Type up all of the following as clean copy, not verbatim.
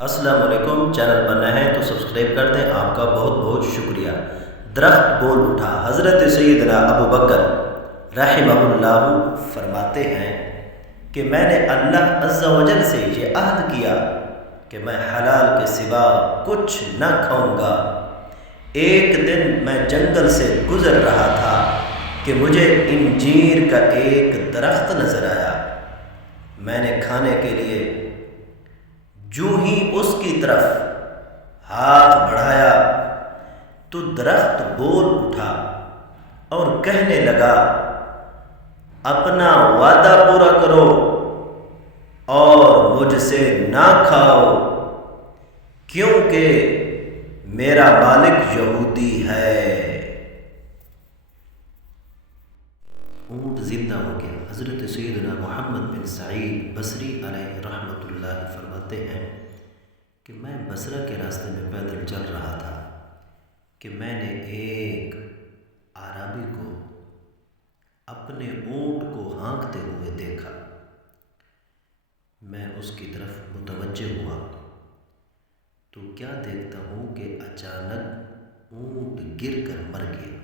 السلام علیکم، چینل پر نئے ہیں تو سبسکرائب کر دیں، آپ کا بہت بہت شکریہ۔ درخت بول اٹھا۔ حضرت سیدنا ابو بکر رحمہ اللہ فرماتے ہیں کہ میں نے اللہ عز و جل سے یہ عہد کیا کہ میں حلال کے سوا کچھ نہ کھاؤں گا۔ ایک دن میں جنگل سے گزر رہا تھا کہ مجھے انجیر کا ایک درخت نظر آیا۔ میں نے کھانے کے لیے جو ہی اس کی طرف ہاتھ بڑھایا تو درخت بول اٹھا اور کہنے لگا، اپنا وعدہ پورا کرو اور مجھ سے نہ کھاؤ، کیونکہ میرا مالک یہودی ہے۔ اونٹ زندہ ہو گیا۔ حضرت سیدنا محمد بن سعید بصری علیہ رحمۃ اللہ فرماتے ہیں کہ میں بصرہ کے راستے میں پیدل چل رہا تھا کہ میں نے ایک اعرابی کو اپنے اونٹ کو ہانکتے ہوئے دیکھا۔ میں اس کی طرف متوجہ ہوا تو کیا دیکھتا ہوں کہ اچانک اونٹ گر کر مر گیا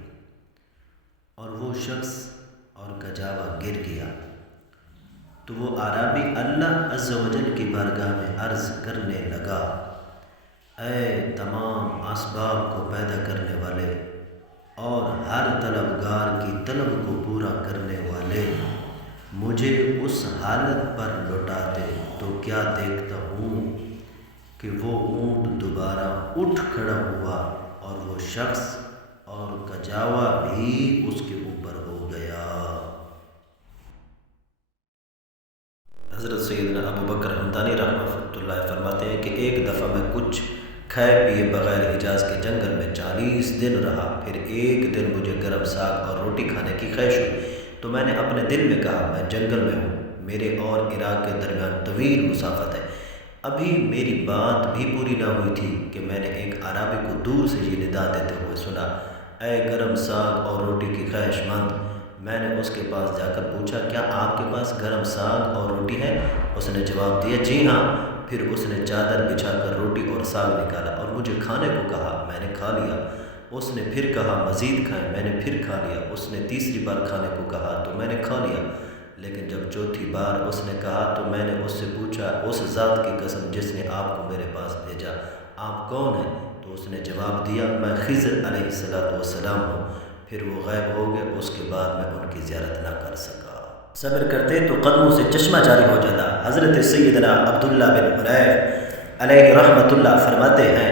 اور وہ شخص اور کجاوا گر گیا۔ تو وہ اعرابی اللہ عز و جل کی بارگاہ میں عرض کرنے لگا، اے تمام اسباب کو پیدا کرنے والے اور ہر طلبگار کی طلب کو پورا کرنے والے، مجھے اس حالت پر لوٹا دے۔ تو کیا دیکھتا ہوں کہ وہ اونٹ دوبارہ اٹھ کھڑا ہوا اور وہ شخص اور کجاوا بھی اس کے اوپر ہو گیا۔ حضرت سیدنا ابو بکر حمدانی رحمۃ اللہ فرماتے ہیں کہ ایک دفعہ میں کچھ کھائے پیے بغیر حجاز کے جنگل میں 40 دن رہا۔ پھر ایک دن مجھے گرم ساگ اور روٹی کھانے کی خواہش ہوئی تو میں نے اپنے دل میں کہا، میں جنگل میں ہوں، میرے اور عراق کے درمیان طویل مسافت ہے۔ ابھی میری بات بھی پوری نہ ہوئی تھی کہ میں نے ایک اعرابی کو دور سے یہ ندا دیتے ہوئے سنا، اے گرم ساگ اور روٹی کی خواہش مند۔ میں نے اس کے پاس جا کر پوچھا، کیا آپ کے پاس گرم ساگ اور روٹی ہے؟ اس نے جواب دیا، جی ہاں۔ پھر اس نے چادر بچھا کر روٹی اور ساگ نکالا اور مجھے کھانے کو کہا۔ میں نے کھا لیا۔ اس نے پھر کہا، مزید کھائیں۔ میں نے پھر کھا لیا۔ اس نے تیسری بار کھانے کو کہا تو میں نے کھا لیا، لیکن جب چوتھی بار اس نے کہا تو میں نے اس سے پوچھا، اس ذات کی قسم جس نے آپ کو میرے پاس بھیجا، آپ کون ہیں؟ تو اس نے جواب دیا، میں خضر علیہ السلام ہوں۔ پھر وہ غائب ہو گئے۔ اس کے بعد میں ان کی زیارت نہ کر سکا۔ صبر کرتے تو قدموں سے چشمہ جاری ہو جاتا۔ حضرت سیدنا عبداللہ بن حنیف علیہ رحمۃ اللہ فرماتے ہیں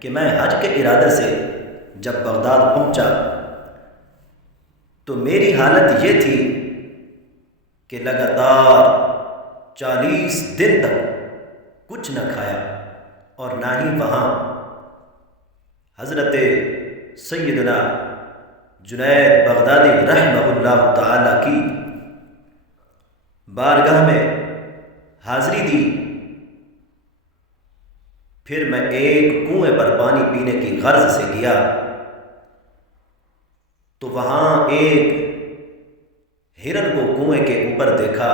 کہ میں حج کے ارادے سے جب بغداد پہنچا تو میری حالت یہ تھی کہ لگاتار 40 دن تک کچھ نہ کھایا اور نہ ہی وہاں حضرت سیدنا جنید بغدادی رحمہ اللہ تعالی کی بارگاہ میں حاضری دی۔ پھر میں ایک کنویں پر پانی پینے کی غرض سے گیا تو وہاں ایک ہرن کو کنویں کے اوپر دیکھا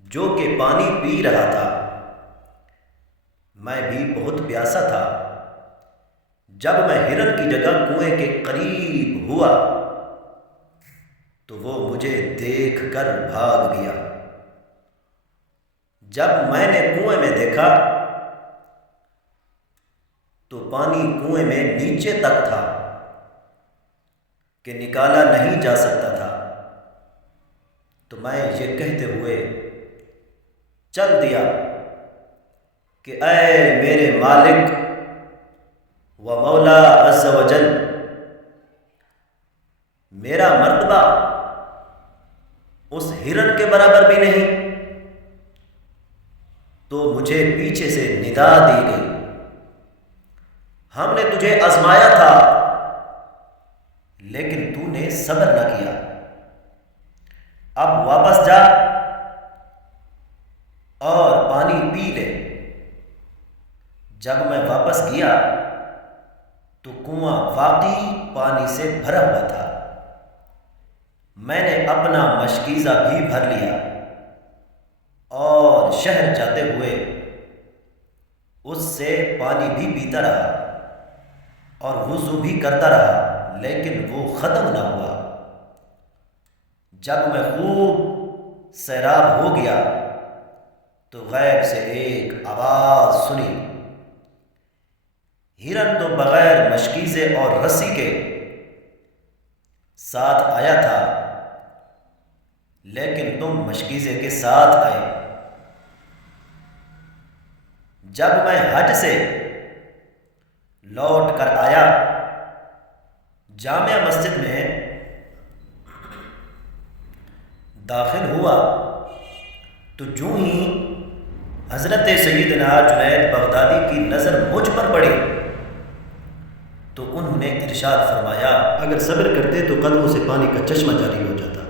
جو کہ پانی پی رہا تھا۔ میں بھی بہت پیاسا تھا۔ جب میں ہرن کی جگہ کنویں کے قریب ہوا تو وہ مجھے دیکھ کر بھاگ گیا۔ جب میں نے کنویں میں دیکھا تو پانی کنویں میں نیچے تک تھا کہ نکالا نہیں جا سکتا تھا۔ تو میں یہ کہتے ہوئے چل دیا کہ اے میرے مالک و مولا عز و جل، میرا مرتبہ اس ہرن کے برابر بھی نہیں۔ تو مجھے پیچھے سے ندا دی گئی، ہم نے تجھے آزمایا تھا لیکن تو نے صبر نہ کیا، اب واپس جا اور پانی پی لے۔ جب میں واپس گیا تو کنواں واقعی پانی سے بھرا ہوا تھا۔ میں نے اپنا مشکیزہ بھی بھر لیا اور شہر جاتے ہوئے اس سے پانی بھی پیتا رہا اور وضو بھی کرتا رہا، لیکن وہ ختم نہ ہوا۔ جب میں خوب سیراب ہو گیا تو غیب سے ایک آواز سنی، ہرن تو بغیر مشکیزے اور رسی کے ساتھ آیا تھا، لیکن تم مشکیزے کے ساتھ آئے۔ جب میں حج سے لوٹ کر آیا، جامع مسجد میں داخل ہوا تو جو ہی حضرت سیدنا جنید بغدادی کی نظر مجھ پر پڑی تو انہوں نے ارشاد فرمایا، اگر صبر کرتے تو قدموں سے پانی کا چشمہ جاری ہو جاتا۔